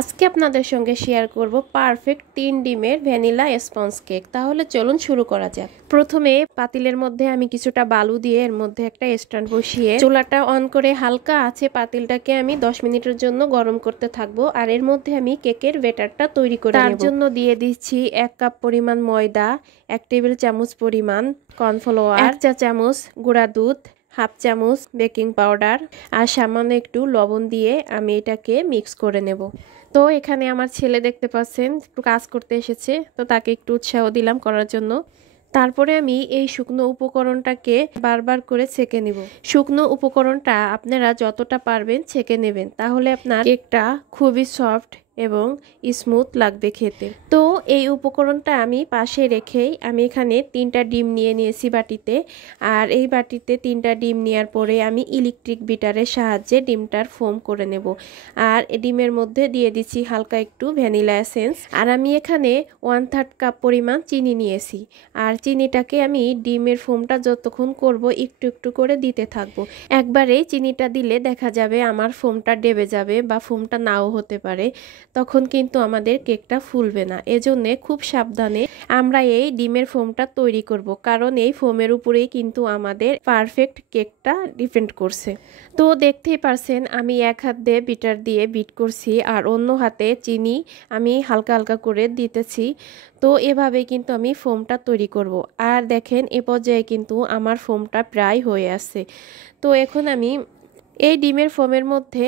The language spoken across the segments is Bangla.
আজকে আপনাদের সঙ্গে শেয়ার করব পারফেক্ট 3 ডিমের ভ্যানিলা স্পঞ্জ কেক। তাহলে চলুন শুরু করা যাক। প্রথমে পাতিলের মধ্যে আমি কিছুটা বালু দিয়ে এর মধ্যে একটা স্ট্যান্ড বসিয়ে চুলাটা অন করে হালকা আছে পাতিলটাকে আমি 10 মিনিটের জন্য গরম করতে থাকবো। আর এর মধ্যে আমি কেকের ব্যাটারটা তৈরি করে নেব। তার জন্য দিয়ে দিচ্ছি 1 কাপ পরিমাণ ময়দা, 1 টেবিল চামচ পরিমাণ কর্নফ্লাওয়ার, 1 চা চামচ গুঁড়া দুধ, হাফ চামচ বেকিং পাউডার আর সামান্য একটু লবণ দিয়ে আমি এটাকে মিক্স করে নেব। তো এখানে আমার ছেলে দেখতে পাচ্ছেন একটু কাজ করতে এসেছে, তো তাকে একটু উৎসাহ দিলাম করার জন্য। তারপরে আমি এই শুকনো উপকরণটাকে বারবার করে ছেঁকে নেব। শুকনো উপকরণটা আপনারা যতটা পারবেন ছেঁকে নেবেন, তাহলে আপনার কেকটা খুবই সফট এবং স্মুথ লাগবে খেতে। তো এই উপকরণটা আমি পাশে রেখেই আমি এখানে 3টা ডিম নিয়ে নিয়েছি বাটিতে। আর এই বাটিতে 3টা ডিম নেওয়ার পরে আমি ইলেকট্রিক বিটারের সাহায্যে ডিমটার ফোম করে নেব। আর ডিমের মধ্যে দিয়ে দিচ্ছি হালকা একটু ভ্যানিলা এসেন্স। আর আমি এখানে 1/3 কাপ পরিমাণ চিনি নিয়েছি। আর চিনিটাকে আমি ডিমের ফোমটা যতক্ষণ করব একটু একটু করে দিতে থাকবো। একবারেই চিনিটা দিলে দেখা যাবে আমার ফোমটা ডেবে যাবে বা ফোমটা নাও হতে পারে, তখন কিন্তু আমাদের কেকটা ফুলবে না। এজন্যে খুব সাবধানে আমরা এই ডিমের ফোমটা তৈরি করব, কারণ এই ফোমের উপরেই কিন্তু আমাদের পারফেক্ট কেকটা ডিপেন্ড করছে। তো দেখতেই পারছেন আমি এক হাত দিয়ে বিটার দিয়ে বিট করছি আর অন্য হাতে চিনি আমি হালকা হালকা করে দিতেছি। তো এভাবে কিন্তু আমি ফোমটা তৈরি করব। আর দেখেন এ পর্যায়ে কিন্তু আমার ফোমটা প্রায় হয়ে আসছে। তো এখন আমি এই ডিমের ফোমের মধ্যে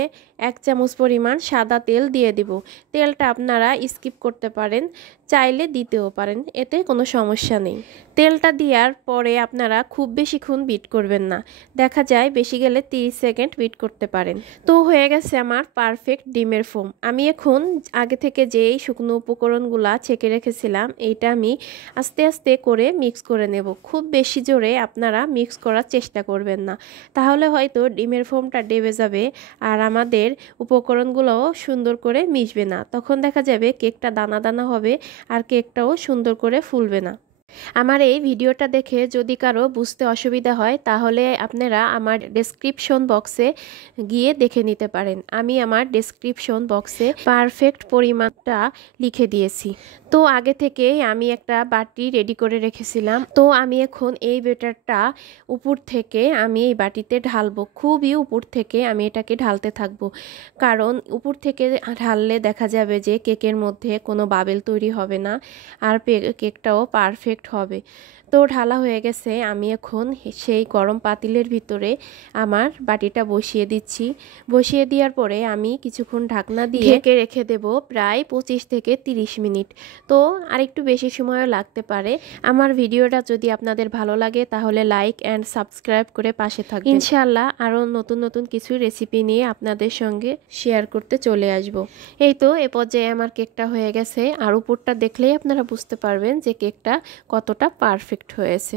1 চামচ পরিমাণ সাদা তেল দিয়ে দিব। তেলটা আপনারা স্কিপ করতে পারেন, চাইলে দিতেও পারেন, এতে কোনো সমস্যা নেই। তেলটা দেওয়ার পরে আপনারা খুব বেশিক্ষণ বিট করবেন না, দেখা যায় বেশি গেলে 30 সেকেন্ড বিট করতে পারেন। তো হয়ে গেছে আমার পারফেক্ট ডিমের ফোম। আমি এখন আগে থেকে যেই শুকনো উপকরণগুলা ছেঁকে রেখেছিলাম এইটা আমি আস্তে আস্তে করে মিক্স করে নেব। খুব বেশি জোরে আপনারা মিক্স করার চেষ্টা করবেন না, তাহলে হয়তো ডিমের ফোমটা ডেবে যাবে আর আমাদের উপকরণগুলোও সুন্দর করে মিশবে না। তখন দেখা যাবে কেকটা দানা দানা হবে আর কেকটাও সুন্দর করে ফুলবে না। আমার এই ভিডিওটা দেখে যদি কারো বুঝতে অসুবিধা হয় তাহলে আপনারা আমার ডেসক্রিপশন বক্সে গিয়ে দেখে নিতে পারেন। আমি আমার ডেসক্রিপশন বক্সে পারফেক্ট পরিমাণটা লিখে দিয়েছি। তো আগে থেকেই আমি একটা বাটি রেডি করে রেখেছিলাম। তো আমি এখন এই ব্যাটারটা উপর থেকে আমি এই বাটিতে ঢালবো। খুবই উপর থেকে আমি এটাকে ঢালতে থাকবো, কারণ উপর থেকে ঢাললে দেখা যাবে যে কেকের মধ্যে কোনো বাবেল তৈরি হবে না আর কেকটাও পারফেক্ট হবে। তো ঢালা হয়ে গেছে, আমি এখন সেই গরম পাতিলের ভিতরে আমার বাটিটা বসিয়ে দিচ্ছি। বসিয়ে দেওয়ার পরে আমি কিছুক্ষণ ঢাকনা দিয়ে ঢেকে রেখে দেব প্রায় 25 থেকে 30 মিনিট। তো আরেকটু বেশি সময়ও লাগতে পারে। আমার ভিডিওটা যদি আপনাদের ভালো লাগে তাহলে লাইক অ্যান্ড সাবস্ক্রাইব করে পাশে থাকবেন। ইনশাআল্লাহ আরও নতুন নতুন কিছু রেসিপি নিয়ে আপনাদের সঙ্গে শেয়ার করতে চলে আসব। এই তো এ পর্যায়ে আমার কেকটা হয়ে গেছে, আর উপরটা দেখলেই আপনারা বুঝতে পারবেন যে কেকটা কতটা পারফেক্ট হয়েছে।